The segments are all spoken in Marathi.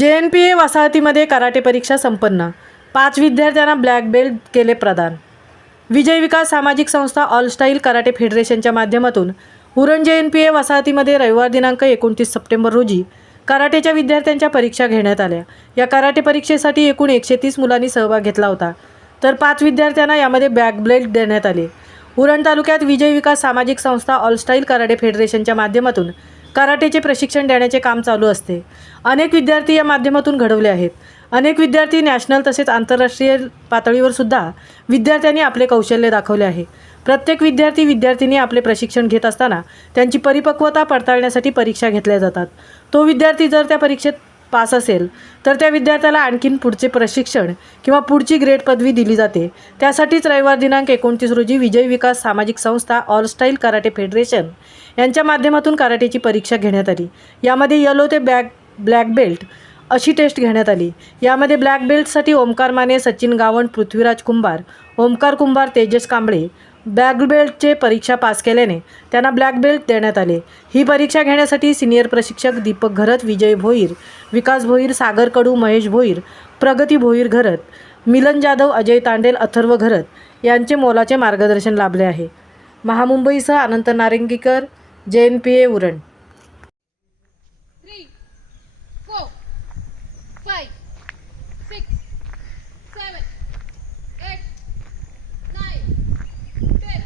JNPA वसाहतीमध्ये कराटे परीक्षा संपन्न. 5 विद्यार्थ्यांना ब्लॅक बेल्ट केले प्रदान. विजय विकास सामाजिक संस्था ऑल स्टाईल कराटे फेडरेशनच्या माध्यमातून उरण JNPA वसाहतीमध्ये रविवार दिनांक 29 सप्टेंबर रोजी कराटेच्या विद्यार्थ्यांच्या परीक्षा घेण्यात आल्या. या कराटे परीक्षेसाठी एकूण 130 मुलांनी सहभाग घेतला होता, तर 5 विद्यार्थ्यांना यामध्ये ब्लॅक बेल्ट देण्यात आले. उरण तालुक्यात विजय विकास सामाजिक संस्था ऑल स्टाईल कराटे फेडरेशनच्या माध्यमातून कराटेचे प्रशिक्षण देण्याचे काम चालू असते. अनेक विद्यार्थी या माध्यमातून घडवले आहेत. अनेक विद्यार्थी नॅशनल तसेच आंतरराष्ट्रीय पातळीवर सुद्धा विद्यार्थ्यांनी आपले कौशल्य दाखवले आहे. प्रत्येक विद्यार्थी आपले प्रशिक्षण घेत असताना त्यांची परिपक्वता पडताळण्यासाठी परीक्षा घेतल्या जातात. तो विद्यार्थी जर त्या परीक्षेत पास असेल तर त्या विद्यार्थ्याला आणखीन पुढचे प्रशिक्षण किंवा पुढची ग्रेड पदवी दिली जाते. त्यासाठीच रविवार दिनांक 29 रोजी विजय विकास सामाजिक संस्था ऑल स्टाईल कराटे फेडरेशन यांच्या माध्यमातून कराटेची परीक्षा घेण्यात आली. यामध्ये येलो ते ब्लॅक बेल्ट अशी टेस्ट घेण्यात आली. यामध्ये ब्लॅक बेल्टसाठी ओमकार माने, सचिन गावंड, पृथ्वीराज कुंभार, ओमकार कुंभार, तेजस कांबळे ब्लॅक बेल्टचे परीक्षा पास केल्याने त्यांना ब्लॅक बेल्ट देण्यात आले. ही परीक्षा घेण्यासाठी सिनियर प्रशिक्षक दीपक घरत, विजय भोईर, विकास भोईर, सागर कडू, महेश भोईर, प्रगती भोईर घरत, मिलन जाधव, अजय तांडेल, अथर्व घरत यांचे मोलाचे मार्गदर्शन लाभले आहे. महामुंबईसह अनंत नारंगीकर, JNPA उरण. 3, 4, 5, 6, 7, 8, 9, 10.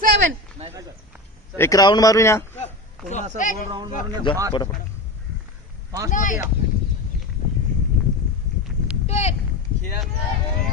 Seven. एक राउंड मारून या. पूर्ण असा गोल राऊंड मारून या. जा, फास्ट पटापट. फास्ट मध्ये या. 10.